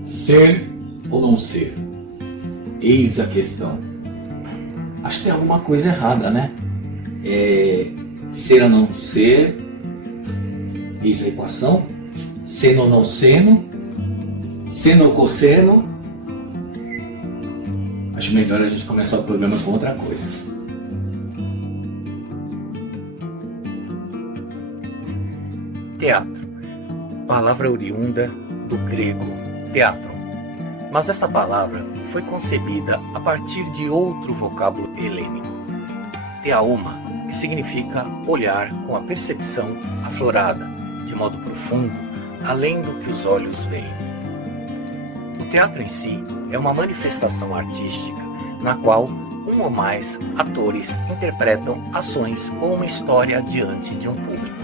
Ser ou não ser? Eis a questão. Acho que tem alguma coisa errada, né? Ser ou não ser? Eis a equação. Seno ou não seno? Seno ou cosseno? Acho melhor a gente começar o programa com outra coisa. Teatro. Palavra oriunda do grego teatro. Mas essa palavra foi concebida a partir de outro vocábulo helênico, teauma, que significa olhar com a percepção aflorada, de modo profundo, além do que os olhos veem. O teatro em si é uma manifestação artística na qual um ou mais atores interpretam ações ou uma história diante de um público.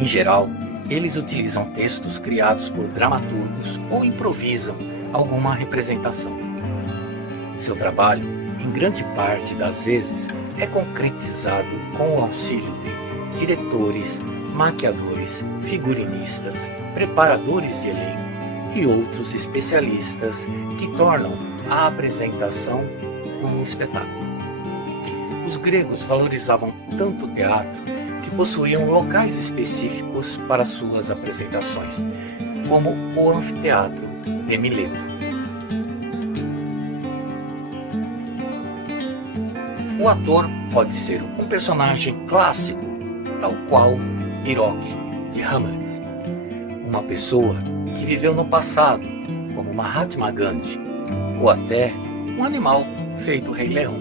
Em geral, eles utilizam textos criados por dramaturgos ou improvisam alguma representação. Seu trabalho, em grande parte das vezes, é concretizado com o auxílio de diretores, maquiadores, figurinistas, preparadores de elenco e outros especialistas que tornam a apresentação um espetáculo. Os gregos valorizavam tanto o teatro que possuíam locais específicos para suas apresentações, como o anfiteatro de Mileto. O ator pode ser um personagem clássico, tal qual Pinóquio de Hamlet, uma pessoa que viveu no passado, como Mahatma Gandhi, ou até um animal feito Rei Leão.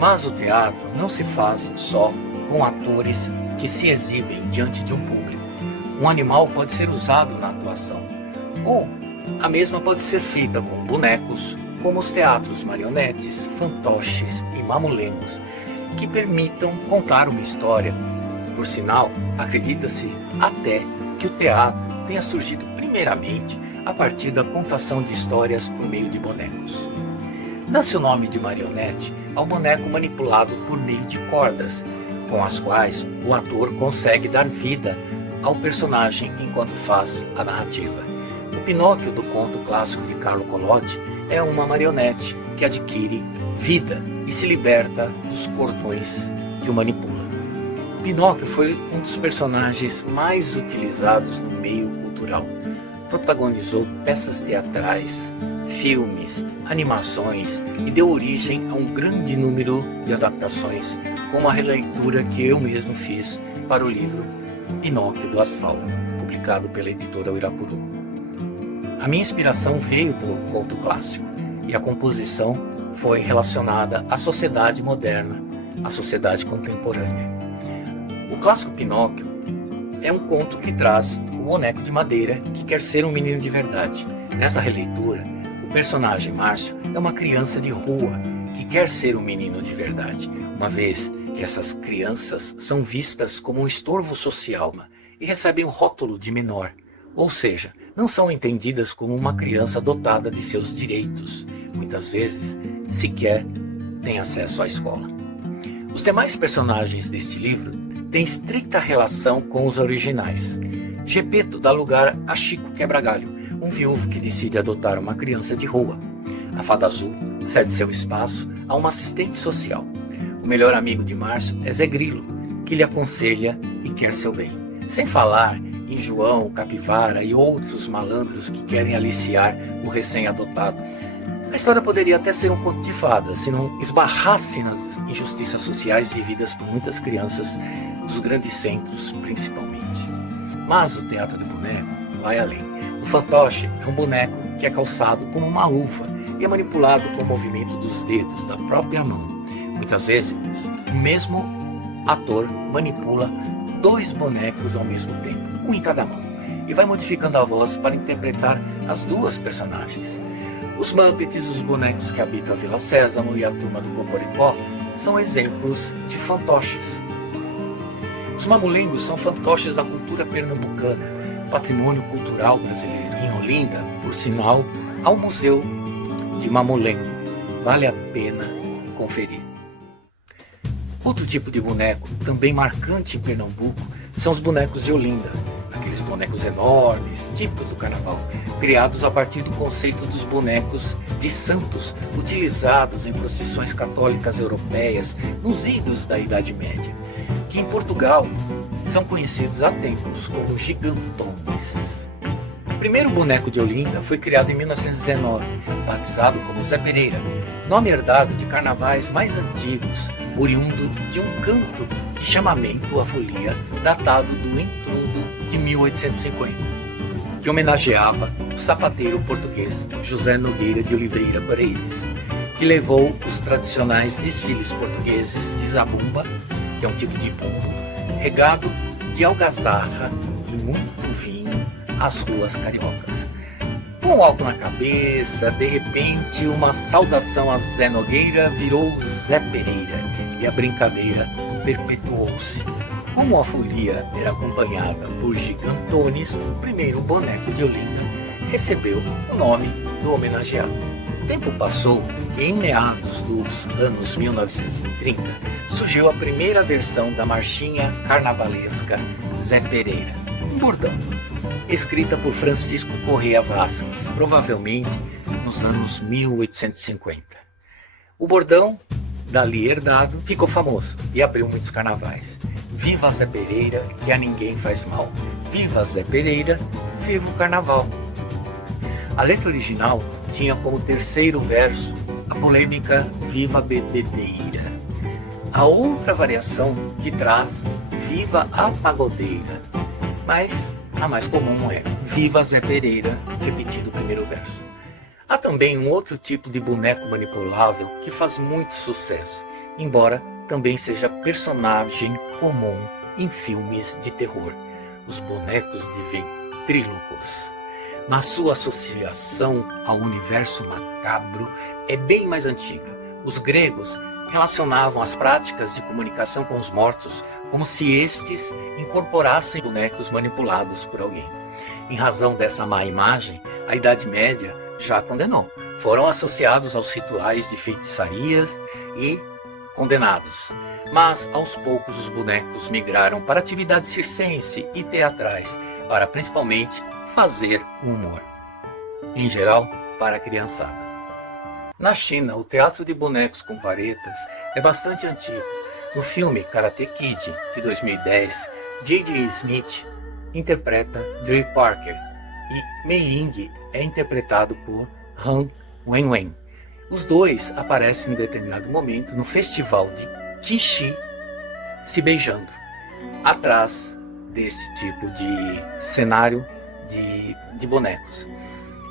Mas o teatro não se faz só com atores que se exibem diante de um público. Um animal pode ser usado na atuação, ou a mesma pode ser feita com bonecos, como os teatros marionetes, fantoches e mamulengos, que permitam contar uma história. Por sinal, acredita-se até que o teatro tenha surgido primeiramente a partir da contação de histórias por meio de bonecos. Dá-se o nome de marionete ao boneco manipulado por meio de cordas, com as quais o ator consegue dar vida ao personagem enquanto faz a narrativa. O Pinóquio do conto clássico de Carlo Collodi é uma marionete que adquire vida e se liberta dos cordões que o manipulam. Pinóquio foi um dos personagens mais utilizados no meio cultural. Protagonizou peças teatrais, filmes, animações e deu origem a um grande número de adaptações, como a releitura que eu mesmo fiz para o livro Pinóquio do Asfalto, publicado pela editora Uirapuru. A minha inspiração veio do conto clássico e a composição foi relacionada à sociedade moderna, à sociedade contemporânea. O clássico Pinóquio é um conto que traz o boneco de madeira que quer ser um menino de verdade. Nessa releitura, o personagem Márcio é uma criança de rua que quer ser um menino de verdade, uma vez que essas crianças são vistas como um estorvo social e recebem o rótulo de menor, ou seja, não são entendidas como uma criança dotada de seus direitos, muitas vezes sequer têm acesso à escola. Os demais personagens deste livro têm estreita relação com os originais. Gepeto dá lugar a Chico Quebra-Galho, um viúvo que decide adotar uma criança de rua. A Fada Azul cede seu espaço a uma assistente social. O melhor amigo de Márcio é Zé Grilo, que lhe aconselha e quer seu bem. Sem falar em João, Capivara e outros malandros que querem aliciar o recém-adotado. A história poderia até ser um conto de fadas, se não esbarrasse nas injustiças sociais vividas por muitas crianças dos grandes centros, principalmente. Mas o teatro de boneco vai além. O fantoche é um boneco que é calçado como uma luva e é manipulado com o movimento dos dedos da própria mão. Muitas vezes, o mesmo ator manipula 2 bonecos ao mesmo tempo, um em cada mão, e vai modificando a voz para interpretar as 2 personagens. Os Muppets, os bonecos que habitam a Vila Sésamo e a Turma do Cocoricó são exemplos de fantoches. Os mamulengos são fantoches da cultura pernambucana, patrimônio cultural brasileiro. Em Olinda, por sinal, há o Museu de Mamulengo. Vale a pena conferir. Outro tipo de boneco, também marcante em Pernambuco, são os bonecos de Olinda, aqueles bonecos enormes, típicos do carnaval, criados a partir do conceito dos bonecos de santos, utilizados em procissões católicas europeias nos idos da Idade Média, que em Portugal são conhecidos há tempos como gigantones. O primeiro boneco de Olinda foi criado em 1919, batizado como Zé Pereira, nome herdado de carnavais mais antigos, oriundo de um canto de chamamento à folia datado do entrudo de 1850, que homenageava o sapateiro português José Nogueira de Oliveira Paredes, que levou os tradicionais desfiles portugueses de zabumba, que é um tipo de bumbo, regado de algazarra e muito vinho às ruas cariocas. Com álcool na cabeça, de repente uma saudação a Zé Nogueira virou Zé Pereira e a brincadeira perpetuou-se. Como a folia era acompanhada por gigantones, o primeiro boneco de Olinda recebeu o nome do homenageado. O tempo passou e em meados dos anos 1930 surgiu a primeira versão da marchinha carnavalesca Zé Pereira, um bordão, escrita por Francisco Correia Vasques, provavelmente nos anos 1850. O bordão, dali herdado, ficou famoso e abriu muitos carnavais. Viva Zé Pereira, que a ninguém faz mal. Viva Zé Pereira, viva o carnaval. A letra original tinha como terceiro verso a polêmica Viva Bebedeira. A outra variação que traz Viva a Pagodeira, mas a mais comum é Viva Zé Pereira, repetido o primeiro verso. Há também um outro tipo de boneco manipulável que faz muito sucesso, embora também seja personagem comum em filmes de terror, os bonecos de ventrílocos. Mas sua associação ao universo macabro é bem mais antiga. Os gregos relacionavam as práticas de comunicação com os mortos como se estes incorporassem bonecos manipulados por alguém. Em razão dessa má imagem, a Idade Média já condenou. Foram associados aos rituais de feitiçarias e condenados. Mas aos poucos os bonecos migraram para atividades circense e teatrais, para principalmente fazer humor, em geral para a criançada. Na China, o teatro de bonecos com varetas é bastante antigo. No filme Karate Kid, de 2010, J.J. Smith interpreta Dre Parker e Mei Ling é interpretado por Han Wenwen. Os dois aparecem em determinado momento no festival de Qixi se beijando, atrás desse tipo de cenário de bonecos.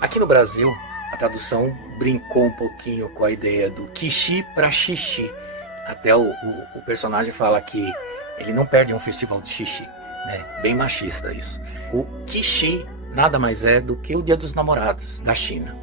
Aqui no Brasil, a tradução brincou um pouquinho com a ideia do Qixi para xixi. Até o personagem fala que ele não perde um festival de xixi, né? Bem machista isso. O Qixi nada mais é do que o Dia dos Namorados da China.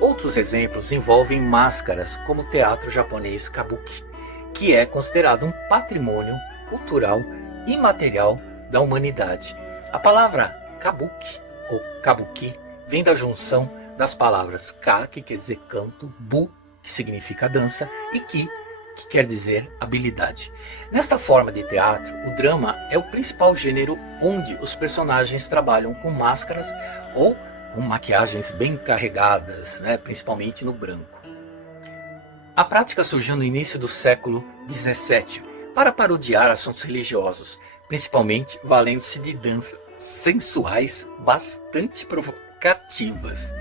Outros exemplos envolvem máscaras, como o teatro japonês Kabuki, que é considerado um patrimônio cultural imaterial da humanidade. A palavra Kabuki ou Kabuki vem da junção das palavras Ka, que quer dizer canto, Bu, que significa dança, e Ki, que quer dizer habilidade. Nesta forma de teatro, o drama é o principal gênero onde os personagens trabalham com máscaras ou com maquiagens bem carregadas, né, principalmente no branco. A prática surgiu no início do século XVII para parodiar assuntos religiosos, principalmente valendo-se de danças sensuais bastante provocativas.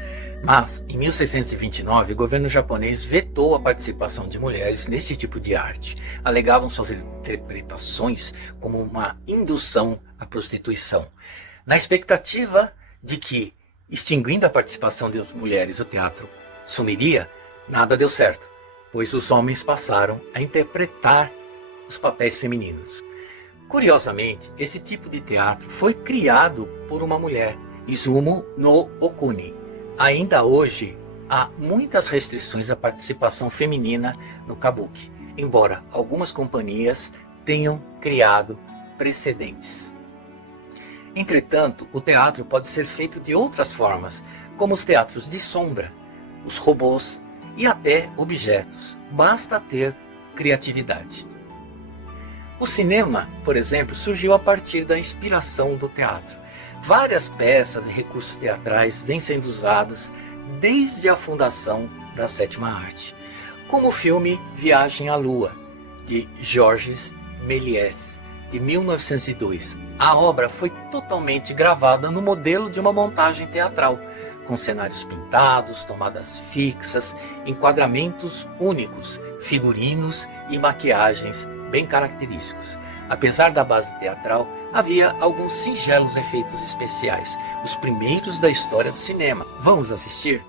Mas, em 1629, o governo japonês vetou a participação de mulheres nesse tipo de arte. Alegavam suas interpretações como uma indução à prostituição. Na expectativa de que, extinguindo a participação das mulheres, o teatro sumiria, nada deu certo, pois os homens passaram a interpretar os papéis femininos. Curiosamente, esse tipo de teatro foi criado por uma mulher, Izumo no Okuni. Ainda hoje, há muitas restrições à participação feminina no Kabuki, embora algumas companhias tenham criado precedentes. Entretanto, o teatro pode ser feito de outras formas, como os teatros de sombra, os robôs e até objetos. Basta ter criatividade. O cinema, por exemplo, surgiu a partir da inspiração do teatro. Várias peças e recursos teatrais vêm sendo usados desde a fundação da sétima arte, como o filme Viagem à Lua, de Georges Méliès, de 1902. A obra foi totalmente gravada no modelo de uma montagem teatral, com cenários pintados, tomadas fixas, enquadramentos únicos, figurinos e maquiagens bem característicos. Apesar da base teatral, havia alguns singelos efeitos especiais, os primeiros da história do cinema. Vamos assistir?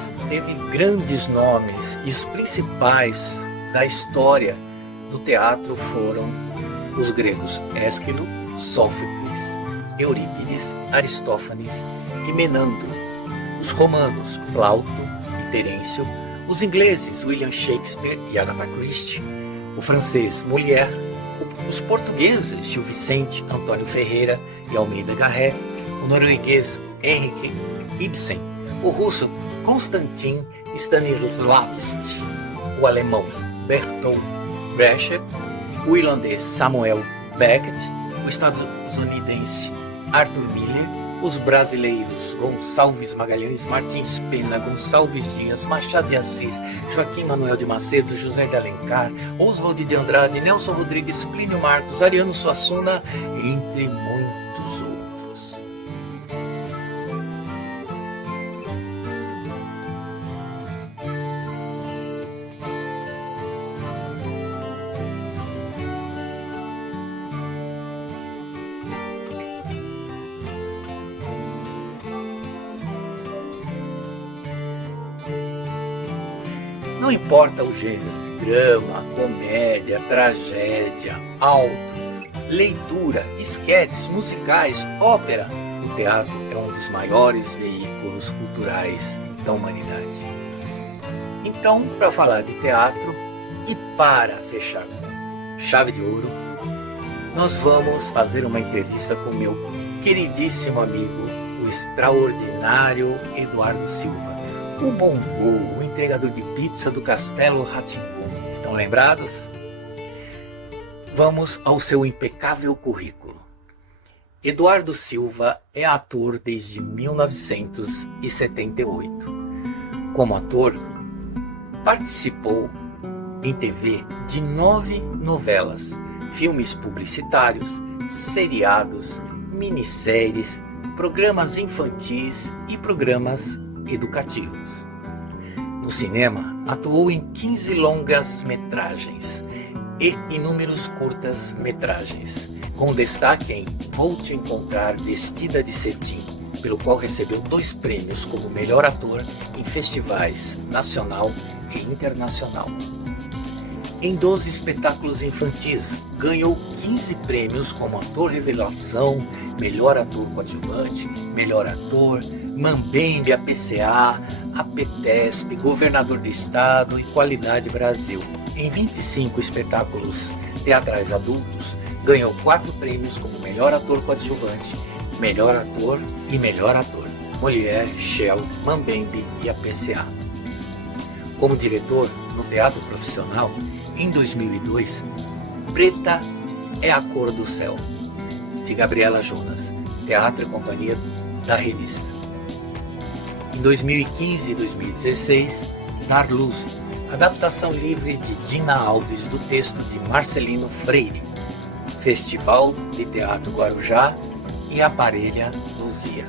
Atenas teve grandes nomes e os principais da história do teatro foram os gregos Ésquilo, Sófocles, Eurípides, Aristófanes e Menandro, os romanos Plauto e Terêncio, os ingleses William Shakespeare e Agatha Christie, o francês Molière, os portugueses Gil Vicente, Antônio Ferreira e Almeida Garré, o norueguês Henrik Ibsen, o russo Konstantin Stanislavski, o alemão Bertolt Brecht, o irlandês Samuel Beckett, o estadunidense Arthur Miller, os brasileiros Gonçalves Magalhães, Martins Pena, Gonçalves Dias, Machado de Assis, Joaquim Manuel de Macedo, José de Alencar, Oswald de Andrade, Nelson Rodrigues, Plínio Marcos, Ariano Suassuna, entre muitos outros. Não importa o gênero, drama, comédia, tragédia, auto, leitura, esquetes, musicais, ópera, o teatro é um dos maiores veículos culturais da humanidade. Então, para falar de teatro e para fechar com chave de ouro, nós vamos fazer uma entrevista com meu queridíssimo amigo, o extraordinário Eduardo Silva. O Bombô, o entregador de pizza do Castelo Rá-Tim-Bum. Estão lembrados? Vamos ao seu impecável currículo. Eduardo Silva é ator desde 1978. Como ator, participou em TV de 9 novelas, filmes publicitários, seriados, minisséries, programas infantis e programas educativos. No cinema, atuou em 15 longas-metragens e inúmeros curtas-metragens, com destaque em Vou Te Encontrar Vestida de Cetim, pelo qual recebeu 2 prêmios como melhor ator em festivais nacional e internacional. Em 12 espetáculos infantis, ganhou 15 prêmios como ator revelação, melhor ator coadjuvante, melhor ator, Mambembe, APCA, APTESP, Governador do Estado e Qualidade Brasil. Em 25 espetáculos teatrais adultos, ganhou 4 prêmios como melhor ator coadjuvante, melhor ator e melhor ator, Molière, Shell, Mambembe e APCA. Como diretor no teatro profissional, em 2002, Preta é a Cor do Céu, de Gabriela Jonas, Teatro e Companhia da Revista. Em 2015 e 2016, Dar Luz, adaptação livre de Dina Alves do texto de Marcelino Freire, Festival de Teatro Guarujá e Aparelha Luzia.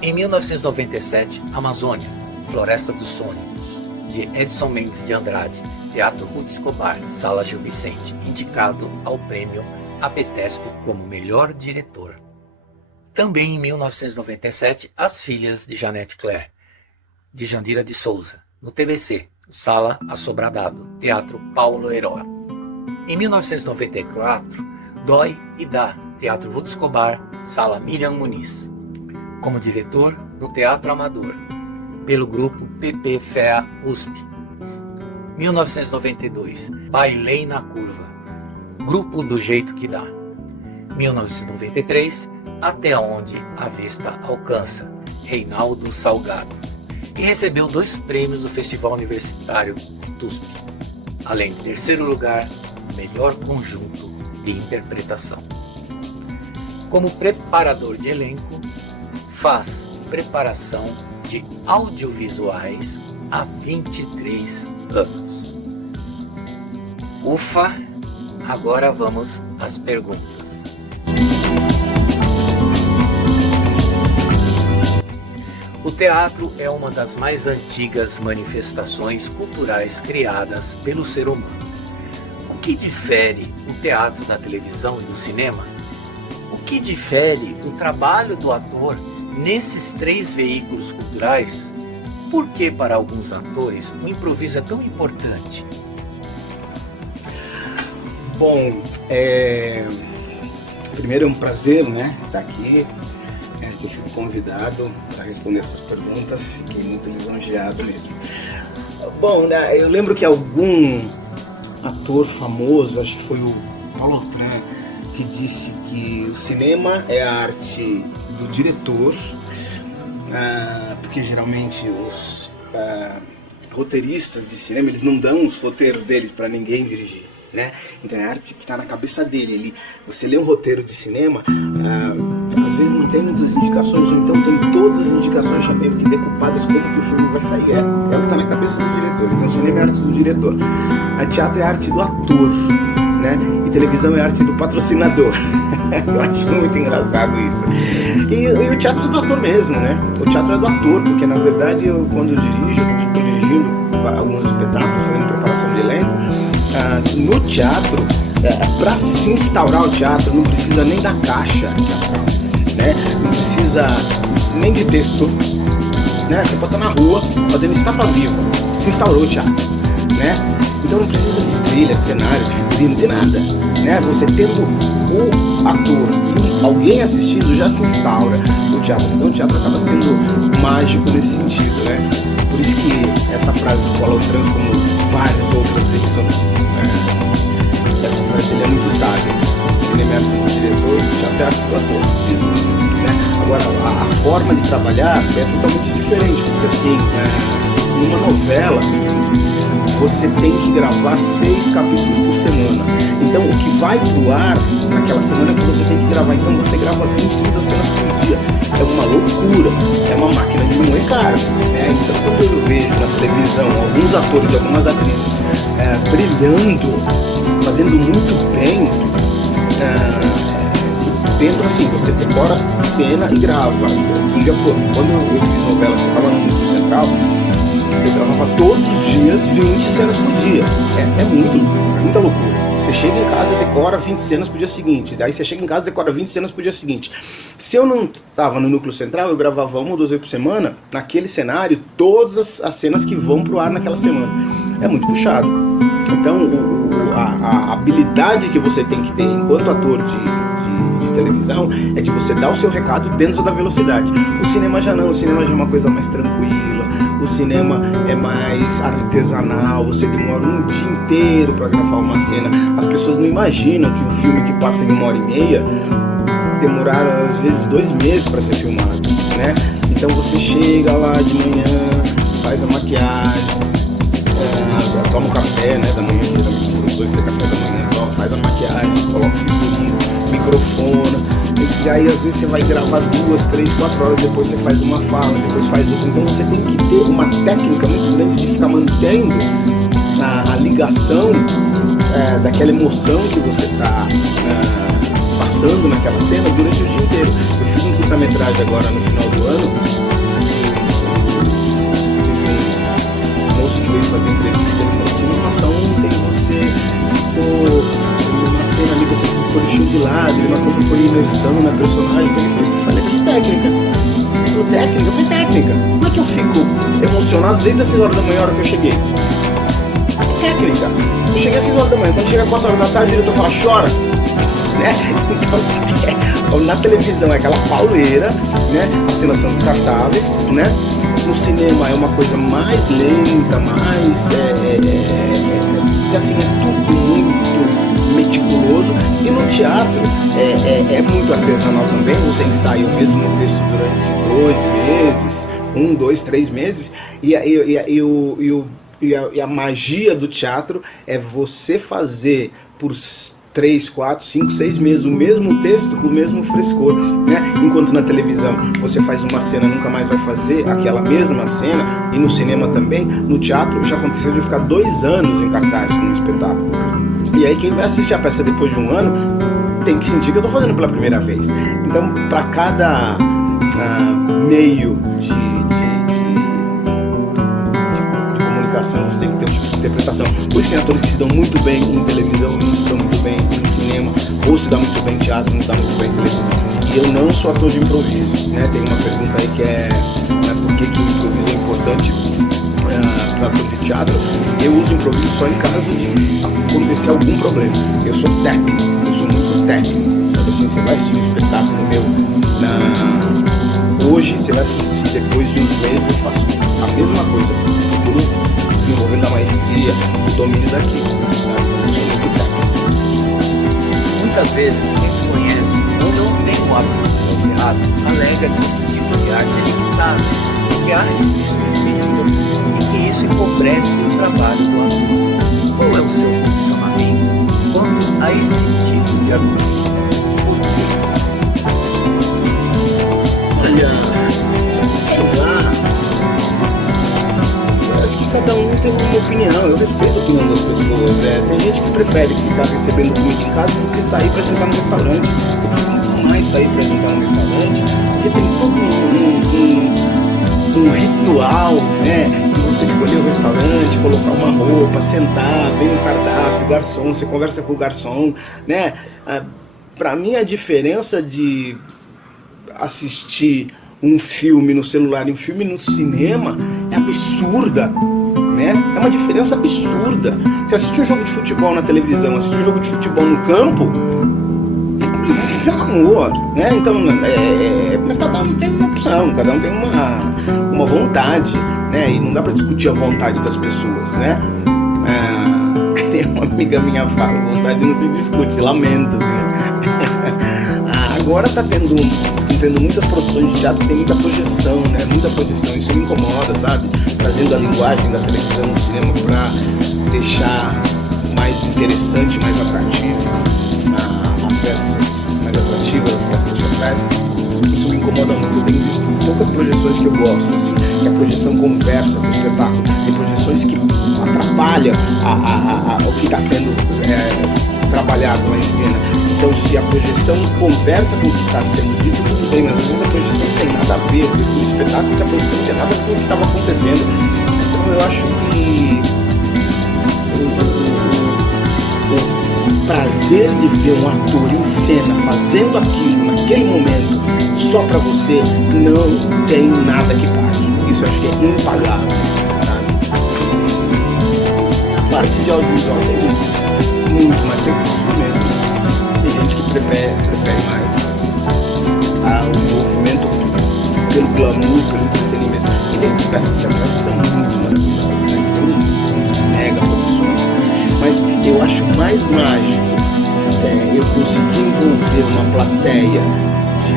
Em 1997, Amazônia, Floresta dos Sonhos, de Edson Mendes de Andrade, Teatro Ruth Escobar, Sala Gil Vicente, indicado ao prêmio APTESP como melhor diretor. Também em 1997, As Filhas de Janete Claire, de Jandira de Souza, no TBC, Sala Assobradado, Teatro Paulo Herói. Em 1994, Dói e Dá, Teatro Ruth Escobar, Sala Miriam Muniz. Como diretor, no Teatro Amador, pelo grupo PP FEA USP. 1992, Bailei na Curva, Grupo do Jeito que Dá. 1993, Até Onde a Vista Alcança, Reinaldo Salgado. E recebeu 2 prêmios do Festival Universitário TUSP, além de 3º lugar, melhor conjunto de interpretação. Como preparador de elenco, faz preparação de audiovisuais há 23 anos. Ufa, agora vamos às perguntas. O teatro é uma das mais antigas manifestações culturais criadas pelo ser humano. O que difere o teatro da televisão e do cinema? O que difere o trabalho do ator nesses 3 veículos culturais, por que para alguns atores o improviso é tão importante? Bom, primeiro é um prazer, né, estar aqui, ter sido convidado para responder essas perguntas. Fiquei muito lisonjeado mesmo. Bom, né, eu lembro que algum ator famoso, acho que foi o Paulo Autran, que disse que o cinema é a arte do diretor, porque geralmente os roteiristas de cinema, eles não dão os roteiros deles para ninguém dirigir, né? Então é a arte que está na cabeça dele. Você lê um roteiro de cinema, às vezes não tem muitas indicações, ou então tem todas as indicações já meio que decupadas como que o filme vai sair. É o que está na cabeça do diretor. Então cinema é a arte do diretor. A teatro é a arte do ator, né? E televisão é a arte do patrocinador. Eu acho muito engraçado isso. E o teatro é do ator mesmo, né? O teatro é do ator, porque na verdade eu, quando eu estou dirigindo alguns espetáculos, fazendo preparação de elenco, no teatro, para se instaurar o teatro, não precisa nem da caixa teatral, né? Não precisa nem de texto, né? Você pode estar na rua fazendo estátua viva, se instaurou o teatro, né? Então não precisa de trilha, de cenário, de figurino, de nada, né? Você tendo o ator e alguém assistindo, já se instaura o teatro. Então o teatro acaba sendo mágico nesse sentido, né? Por isso que essa frase do Paulo Autran, como várias outras dele, essa frase dele é muito sábia. O cinema é arte do diretor, o teatro é arte do ator mesmo, né? Agora, a forma de trabalhar é totalmente diferente, porque assim, numa novela, você tem que gravar 6 capítulos por semana. Então, o que vai pro ar naquela semana é que você tem que gravar. Então, você grava 20, 30 cenas por dia. É uma loucura. É uma máquina de moer carne, né? Então, quando eu vejo na televisão alguns atores e algumas atrizes brilhando, fazendo muito bem, dentro assim, você decora a cena e grava de um dia pro outro. Quando eu fiz novelas que eu estava no Núcleo Central, eu gravava todos os dias 20 cenas por dia. É muita loucura. Você chega em casa e decora 20 cenas pro dia seguinte. Daí você chega em casa e decora 20 cenas pro dia seguinte. Se eu não estava no Núcleo Central, eu gravava 1 ou 2 vezes por semana, naquele cenário, todas as cenas que vão pro ar naquela semana. É muito puxado. Então, a habilidade que você tem que ter enquanto ator de televisão é de você dar o seu recado dentro da velocidade. O cinema já não, o cinema já é uma coisa mais tranquila, o cinema é mais artesanal, você demora um dia inteiro para gravar uma cena. As pessoas não imaginam que o filme que passa em 1h30 demoraram às vezes 2 meses para ser filmado, né? Então você chega lá de manhã, faz a maquiagem, toma um café, né, da manhã, geralmente por os 2 ter café da manhã, faz a maquiagem, coloca o figurino, microfone, e aí às vezes você vai gravar 2, 3, 4 horas, depois você faz uma fala, depois faz outra. Então você tem que ter uma técnica muito grande de ficar mantendo a ligação daquela emoção que você está passando naquela cena durante o dia inteiro. Eu fiz um curta-metragem agora no final do ano, um moço que veio fazer entrevista, ele falou assim: nossa, ontem você ficou numa cena ali, você ficou cheio de lágrimas, como foi a imersão na personagem. Eu falei, que técnica? Ele falou, técnica? Eu falei, técnica? Como é que eu fico emocionado desde as 6 horas da manhã, a hora que eu cheguei? Técnica. Eu cheguei às 6 horas da manhã, quando chega às 4 horas da tarde, o diretor fala, chora, né? Então, na televisão é aquela pauleira, né? As cenas são descartáveis, né? No cinema é uma coisa mais lenta, mais assim, é tudo muito meticuloso. E no teatro é muito artesanal também. Você ensaia o mesmo texto durante 2 meses, 1, 2, 3 meses, e a magia do teatro é você fazer por 3, 4, 5, 6 meses o mesmo texto com o mesmo frescor, né? Enquanto na televisão você faz uma cena, nunca mais vai fazer aquela mesma cena, e no cinema também. No teatro já aconteceu de ficar 2 anos em cartaz com um espetáculo. E aí quem vai assistir a peça depois de 1 ano tem que sentir que eu estou fazendo pela primeira vez. Então, para cada meio de comunicação, você tem que ter um tipo de interpretação. Por isso tem atores que se dão muito bem em televisão e não se dão muito bem em cinema, ou se dá muito bem em teatro e não se dá muito bem em televisão. E eu não sou ator de improviso, né? Tem uma pergunta aí que é por que o improviso é importante para ator de teatro. Eu uso improviso só em caso de acontecer algum problema. Eu sou técnico, eu sou muito técnico, sabe assim? Você vai assistir um espetáculo meu hoje, você vai assistir depois de uns meses, eu faço a mesma coisa, procuro desenvolvendo a maestria, o domínio daquilo, sabe? Mas eu sou muito técnico. Muitas vezes quem se conhece ou não tem o hábito de teatro alega que esse tipo de arte é limitado, que há restrições físicas e que isso empobrece o trabalho do ator. Qual é o seu posicionamento quanto a esse tipo de argumento? Por quê? Olha, sei lá, eu acho que cada um tem uma opinião, eu respeito a opinião das pessoas. Tem gente que prefere ficar recebendo comida em casa do que sair para jantar no restaurante. Eu prefiro muito mais sair para jantar no restaurante, porque tem todo um ritual, né? De você escolher o restaurante, colocar uma roupa, sentar, vem um cardápio, o garçom, você conversa com o garçom, né? Pra mim a diferença de assistir um filme no celular e um filme no cinema é absurda, né? É uma diferença absurda. Você assiste um jogo de futebol na televisão, assiste um jogo de futebol no campo, pelo amor, né? Então, mas cada um tem uma opção, cada um tem uma vontade, né? E não dá pra discutir a vontade das pessoas, né? Tem uma amiga minha fala, vontade não se discute, lamenta, assim, né? Agora tá tendo muitas produções de teatro que tem muita projeção, né? Muita projeção, isso me incomoda, sabe? Trazendo a linguagem da televisão, do cinema pra deixar mais interessante, mais atrativo as peças mais atrativas, as peças teatrais. Isso me incomoda muito. Eu tenho visto poucas projeções que eu gosto, assim, que a projeção conversa com o espetáculo. Tem projeções que atrapalham o que está sendo trabalhado na cena. Então, se a projeção conversa com o que está sendo dito, tudo bem, mas às vezes a projeção não tem nada a ver com o espetáculo, porque a projeção não tem nada a ver com o que estava acontecendo. Então, eu acho que o prazer de ver um ator em cena fazendo aquilo naquele momento só pra você não tem nada que pague. Isso eu acho que é impagável, sabe? A parte de audiovisual tem muito mais recursos mesmo. Tem gente que prefere mais o envolvimento pelo glamour, pelo entretenimento. E tem peças teatrais que são muito maravilhosas, né? Tem umas mega produções. Mas eu acho mais mágico eu conseguir envolver uma plateia de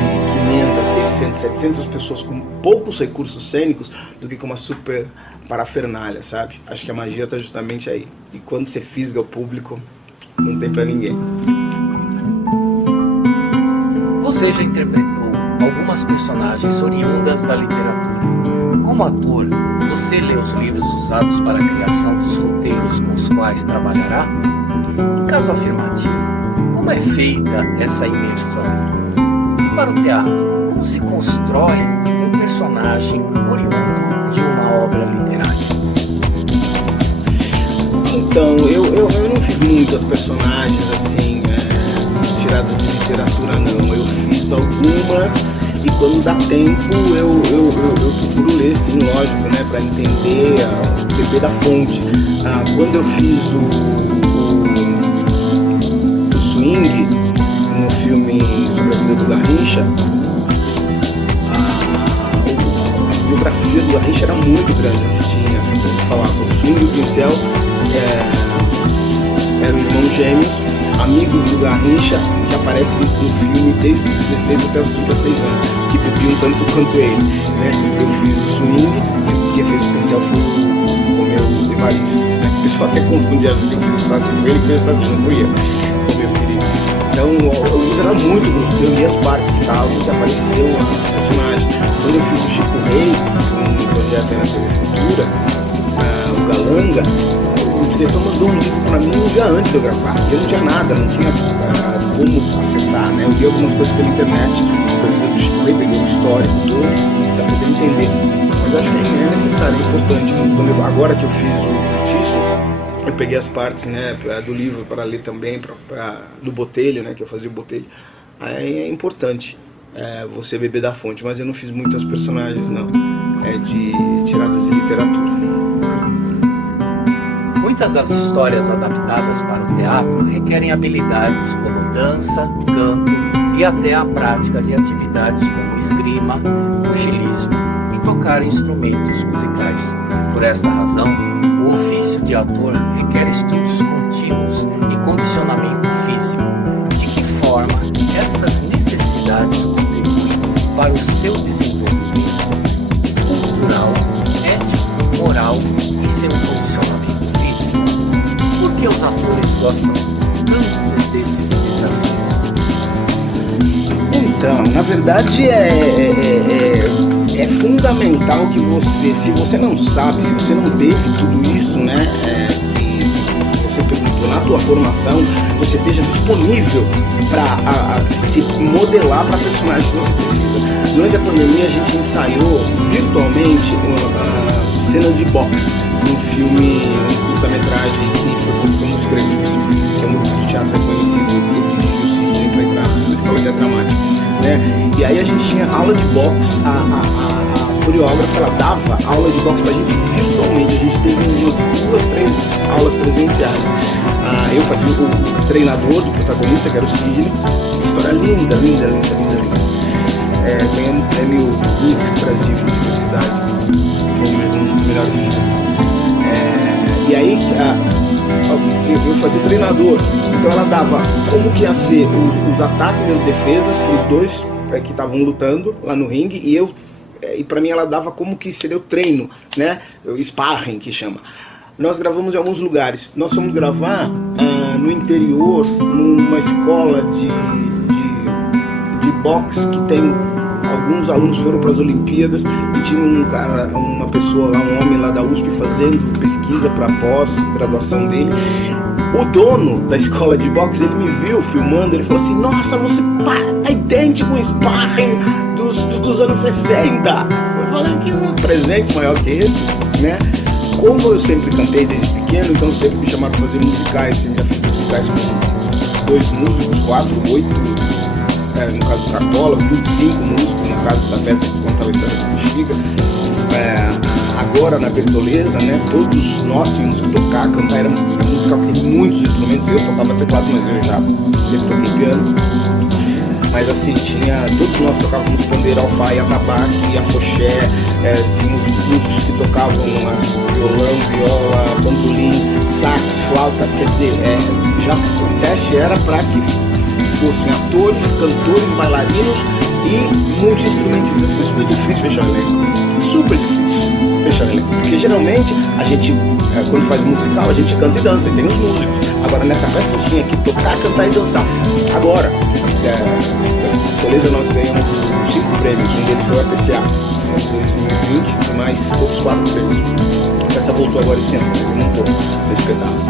500, 600, 700 pessoas com poucos recursos cênicos do que com uma super parafernália, sabe? Acho que a magia está justamente aí. E quando você fisga o público, não tem pra ninguém. Você já interpretou algumas personagens oriundas da literatura. Como ator, você lê os livros usados para a criação dos roteiros com os quais trabalhará? Em caso afirmativo, como é feita essa imersão? E para o teatro, como se constrói um personagem oriundo de uma obra literária? Então, eu não fiz muitas personagens assim, tiradas de literatura não. Eu fiz algumas e quando dá tempo eu procuro ler, sim, lógico, né, para entender, beber da fonte. Quando eu fiz o Swing, no filme sobre a vida do Garrincha, a biografia do Garrincha era muito grande. A gente tinha, vou falar, o Swing e o Pincel eram irmãos gêmeos, amigos do Garrincha, que aparecem no filme desde os 16 até os 36 anos, que bebiam tanto quanto ele, né? Eu fiz o Swing e quem fez o Pincel foi o Romeu Evaristo, né? O pessoal até confunde, acho que eu fiz o Saci com ele, que fez o Saci, não fui eu, meu querido. Então o livro era muito grosso, eu li as partes que estavam, que apareciam no personagem. Quando eu fiz o Chico Rei, um projeto na TV Futura, o Galanga, o diretor mandou um livro pra mim um dia antes de eu gravar. Eu não tinha nada, não tinha como acessar, né? Eu li algumas coisas pela internet, sobre a vida do Chico Rei, peguei o histórico todo, pra poder entender. Mas acho que é necessário, é importante. Agora que eu fiz o Cortiço, eu peguei as partes, né, do livro para ler também, do Botelho, né, que eu fazia o Botelho. Aí é importante você beber da fonte, mas eu não fiz muitas personagens, não. De tiradas de literatura. Muitas das histórias adaptadas para o teatro requerem habilidades como dança, canto e até a prática de atividades como esgrima, pugilismo e tocar instrumentos musicais. Por esta razão, o ofício de ator requer estudos contínuos e condicionamento físico. De que forma estas necessidades contribuem para o seu desenvolvimento cultural, ético, moral e seu condicionamento físico? Por que os atores gostam tanto desses desafios? Então, na verdade é fundamental que você, se você não sabe, se você não teve tudo isso, né, que você perguntou na tua formação, você esteja disponível para se modelar para a personagem que você precisa. Durante a pandemia a gente ensaiou virtualmente cenas de boxe num filme, um curta-metragem que foi produção dos Crespos, que é um grupo de teatro reconhecido que dirigiu o Sidney para entrar na escola teatramática, né? E aí a gente tinha aula de boxe, a coreógrafa ela dava aula de boxe pra gente virtualmente. A gente teve umas 2-3 aulas presenciais. Eu fazia o treinador do protagonista, que era o Sidney. História linda. Ganhando o prêmio Mix Brasil de Universidade, um dos melhores filmes. E aí eu fazia o treinador, então ela dava como que ia ser os ataques e as defesas para os dois que estavam lutando lá no ringue, e para mim ela dava como que seria o treino, né, o sparring que chama. Nós gravamos em alguns lugares. Nós fomos gravar no interior, numa escola de boxe que tem. Alguns alunos foram para as Olimpíadas e tinha uma pessoa lá, um homem lá da USP fazendo pesquisa para pós-graduação dele. O dono da escola de boxe, ele me viu filmando, ele falou assim: nossa, você tá idêntico com o sparring dos anos 60. Eu falei, que um presente maior que esse, né? Como eu sempre cantei desde pequeno, então sempre me chamaram para fazer musicais, sempre já fiz musicais com 2 músicos, 4, 8, no caso do Cartola, 25 músicos, no caso da peça que contava a história do Bexiga. Agora na Bertoleza, né, todos nós tínhamos que tocar, cantar, era um musical que tinha muitos instrumentos. Eu tocava teclado, mas eu já sempre toquei piano. Mas assim, todos nós tocávamos pandeiro, alfaia, atabaque, afoxé, tínhamos músicos que tocavam violão, viola, bandolim, sax, flauta, quer dizer, o teste era para que fossem atores, cantores, bailarinos e multi-instrumentistas. Foi super difícil fechar o elenco, super difícil fechar o elenco, porque geralmente a gente, quando faz musical, a gente canta e dança, e tem os músicos. Agora nessa peça a gente tinha que tocar, cantar e dançar. Agora, beleza, nós ganhamos 5 prêmios, um deles foi o APCA em 2020, e mais outros 4 prêmios. Essa voltou agora esse ano, mas montou no espetáculo.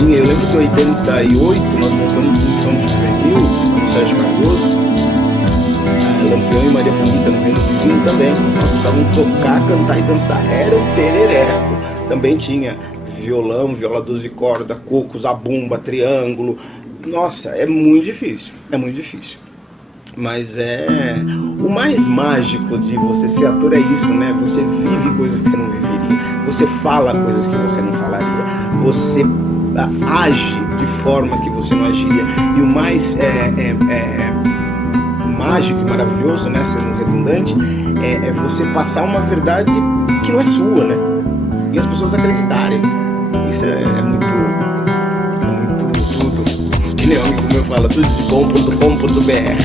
Eu lembro que em 88 nós montamos um infanto juvenil no Sérgio Cardoso, Lampião e Maria Bonita no Reino Divino também. Nós precisávamos tocar, cantar e dançar. Era um perereco. Também tinha violão, viola 12 cordas, coco, zabumba, triângulo. Nossa, é muito difícil. Mas o mais mágico de você ser ator é isso, né? Você vive coisas que você não viveria. Você fala coisas que você não falaria. Você age de formas que você não agiria. E o mais mágico e maravilhoso, né, sendo redundante, é você passar uma verdade que não é sua, né? E as pessoas acreditarem. Isso é muito tudo. Que nem um amigo meu fala, tudodebom.com.br.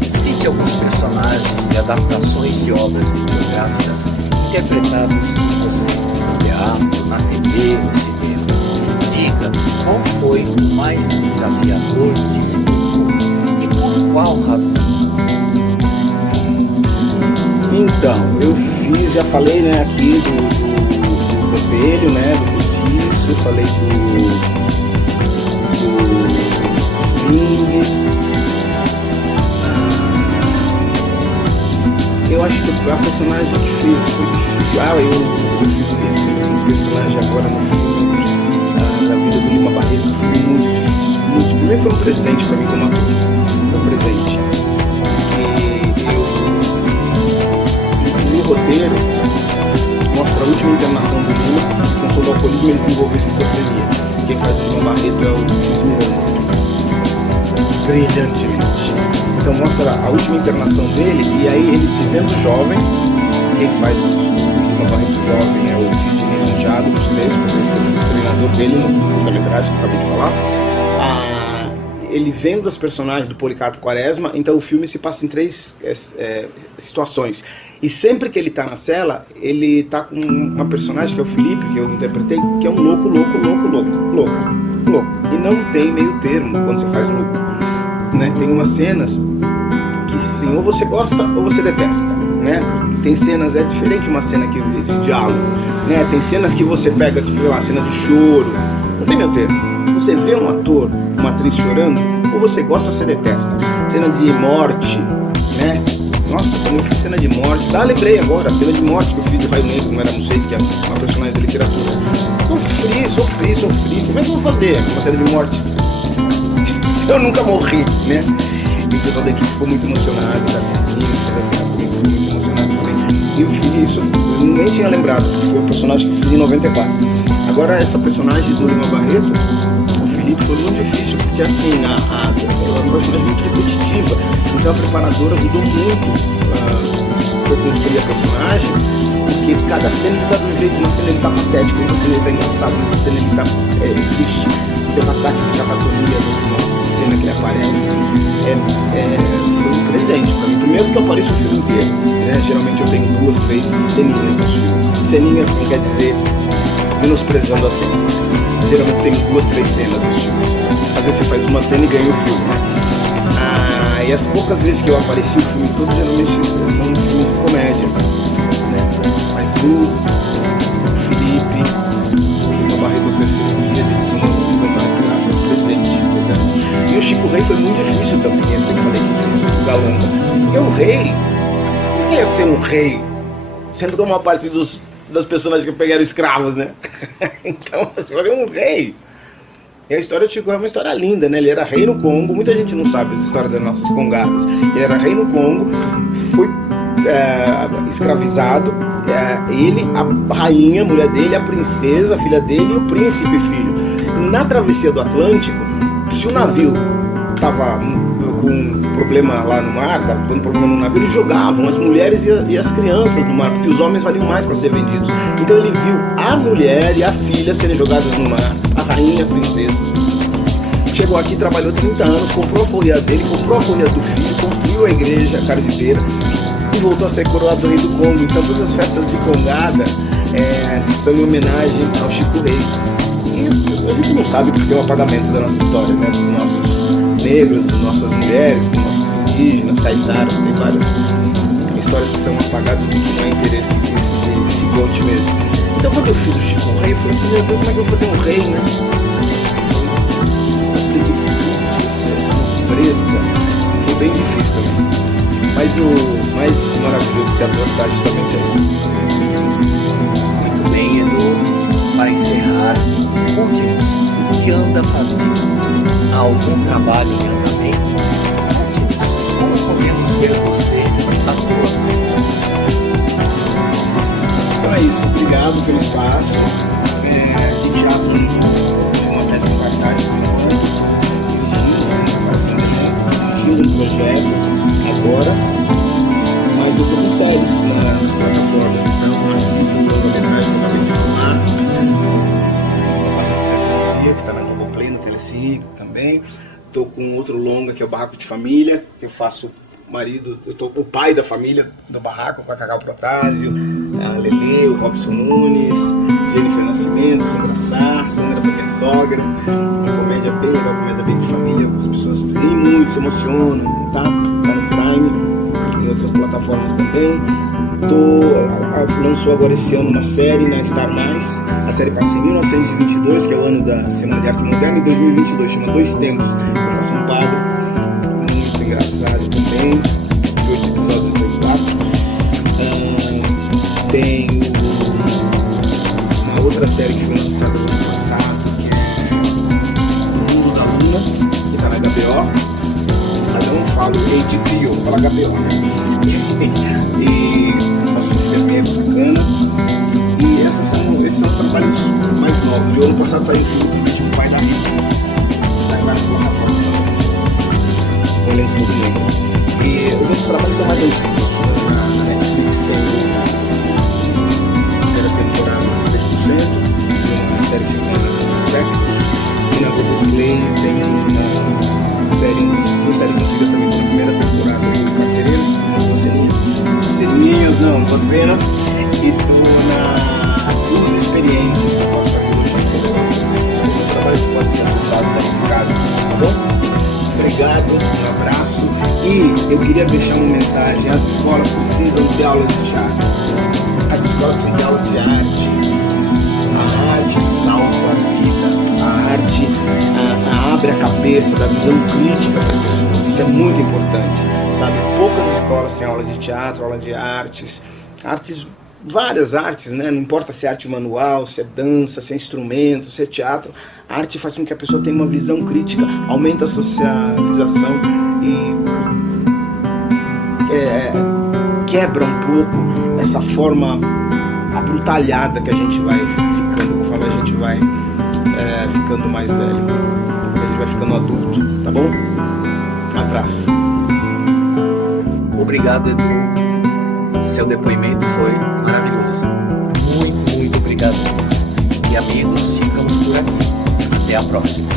Cite alguns personagens e adaptações de obras bibliográficas interpretados por você no teatro, na TV, no cinema. Diga qual foi o mais desafiador de se propor e por qual razão. Então, eu já falei, né, aqui do Botelho, né, do Cortiço, falei do Swing. eu acho que a personagem que fez foi difícil. Eu fiz esse personagem agora no filme da vida do Lima Barreto, foi muito difícil. Muito. Primeiro foi um presente para mim como ator. Foi um presente. Porque no roteiro mostra a última internação do Lima, em função do alcoolismo ele desenvolveu esquizofrenia. Quem faz o Lima Barreto é o Luiz Miranda. Brilhantemente. Então mostra a última internação dele, e aí ele se vendo jovem. Quem faz o Lima Barreto jovem é o Sidney Santiago, dos três, por isso que eu fui o treinador dele no curta-metragem que eu acabei de falar. Ele vendo os personagens do Policarpo Quaresma, então o filme se passa em 3 situações. E sempre que ele tá na cela, ele tá com uma personagem que é o Felipe, que eu interpretei, que é um louco. E não tem meio termo quando você faz louco, né? Tem umas cenas que sim, ou você gosta ou você detesta, né? Tem cenas, é diferente uma cena de diálogo, né? Tem cenas que você pega, tipo, sei lá, cena de choro, não tem meio termo. Você vê um ator, uma atriz chorando, ou você gosta ou você detesta. Cena de morte, né? Nossa, quando eu fiz cena de morte, lembrei agora, a cena de morte que eu fiz de Raio Negro, como Éramos Seis, que é uma personagem da literatura. Sofri. Como é que eu vou fazer uma cena de morte se eu nunca morri, né? E o pessoal da equipe ficou muito emocionado, o Tarcisinho fez a cena comigo, ficou muito emocionado também. E o Felipe, isso eu nem tinha lembrado, porque foi o personagem que eu fiz em 94. Agora, essa personagem do Lima Barreto, o Felipe, foi muito difícil, porque assim, ela é uma personagem muito repetitiva, então a preparadora ajudou muito para construir a personagem, porque cada cena ele tá de um jeito, uma cena ele tá patético, outra cena ele tá engraçado, outra cena ele tá triste, tem um ataque de catatonia na última cena que ele aparece. Foi um presente para mim, primeiro que eu apareço o filme inteiro, né? Geralmente eu tenho 2, 3 ceninhas nos filmes. Ceninhas não quer dizer menosprezando as cenas. Geralmente tem 2, 3 cenas nos filmes. Às vezes você faz uma cena e ganha o filme, né? E as poucas vezes que eu apareci o filme todo, geralmente são um filme de comédia, né? Mas o Felipe, o Lima Barreto, o terceiro dia dele, são Luiz Antônio Pilar, foi um presente, verdade. E o Chico Rei foi muito difícil também, esse que eu falei que eu fiz o Galanda. Porque o rei, por que ia ser um rei? Sendo que uma parte das personagens que pegaram escravos, né? Então, você fazer um rei. E a história do Chico é uma história linda, né? Ele era rei no Congo, muita gente não sabe as histórias das nossas congadas. Ele era rei no Congo, foi escravizado, ele, a rainha, a mulher dele, a princesa, a filha dele e o príncipe filho. Na travessia do Atlântico, se o navio tava com problema lá no mar, tava dando problema no navio, eles jogavam as mulheres e as crianças no mar, porque os homens valiam mais para ser vendidos. Então ele viu a mulher e a filha serem jogadas no mar, a rainha e a princesa. Chegou aqui, trabalhou 30 anos, comprou a folha dele, comprou a folha do filho, construiu a igreja Carditeira e voltou a ser coroado rei do Congo. Então todas as festas de Congada são em homenagem ao Chico Rei. E a gente não sabe porque tem um apagamento da nossa história, né? Dos nossos negros, das nossas mulheres, dos nossos indígenas, caiçaras, tem várias histórias que são apagadas e que não é interesse que se conte mesmo. Então quando eu fiz o Chico Rei, eu falei assim, meu Deus, como é que eu vou fazer um rei, né? Essa plenitude, essa nobreza, foi bem difícil também. Mas o mais maravilhoso de ser ator está justamente aí. Muito bem, Edu. Para encerrar, conte-nos o que anda fazendo. Há algum trabalho em andamento? Como podemos ver você atuando? Então é isso, obrigado pelo espaço. Aqui teatro uma peça em cartaz por enquanto, dirigindo um projeto agora, mas eu estou com séries nas plataformas, então assistam o longa-metragem que eu acabei de falar, o Barraco de Terceiro Dia, que está na Globoplay, no Telecine também. Estou com outro longa que é o Barraco de Família, que eu faço o pai da família do barraco, com a Cacau Protásio, a Lelê, o Robson Nunes, Jennifer Nascimento, Sandra Sá, Sandra foi minha sogra. Uma comédia bem legal, comédia bem de família, as pessoas riem muito, se emocionam, tá? Tá no Prime, em outras plataformas também. Lançou agora esse ano uma série na Star Mais, a série passa em 1922, que é o ano da Semana de Arte Moderna, e 2022, chama Dois Tempos. Eu faço um padre muito engraçado também, de 8 episódios eu tenho 4. outra série que foi lançada no ano passado, que é O Mundo da Luna, que tá na HBO. Mas eu não falo HBO, eu falo HBO, né? E a Sofia é bacana. E esses são os trabalhos mais novos. O ano passado saiu o filme do Pai da Rita, da Clara Plataforma também. O elenco todo negro. E os outros trabalhos são mais antigos. Na Netflix tem a primeira temporada 3%, tem uma série que tem na Spectros, e na Globoplay tem uma série, duas séries antigas também, tem a primeira temporada do Carcereiros, umas ceninhas, cenas, e tô na Os Experientes, que eu faço para esses trabalhos podem ser acessados aí de casa, tá bom? Obrigado, um abraço, e eu queria deixar uma mensagem: as escolas precisam de aula de teatro, as escolas precisam de aula de arte. A arte salva vidas, a arte abre a cabeça, dá visão crítica para as pessoas, isso é muito importante, sabe? Poucas escolas têm aula de teatro, aula de artes, várias artes, né? Não importa se é arte manual, se é dança, se é instrumento, se é teatro, a arte faz com que a pessoa tenha uma visão crítica, aumenta a socialização e quebra um pouco essa forma abrutalhada que a gente vai ficando, conforme a gente vai ficando mais velho, conforme a gente vai ficando adulto, tá bom? Um abraço. Obrigado, Edu. Seu depoimento foi maravilhoso. Muito, muito obrigado. E amigos, ficamos por aqui. Até a próxima.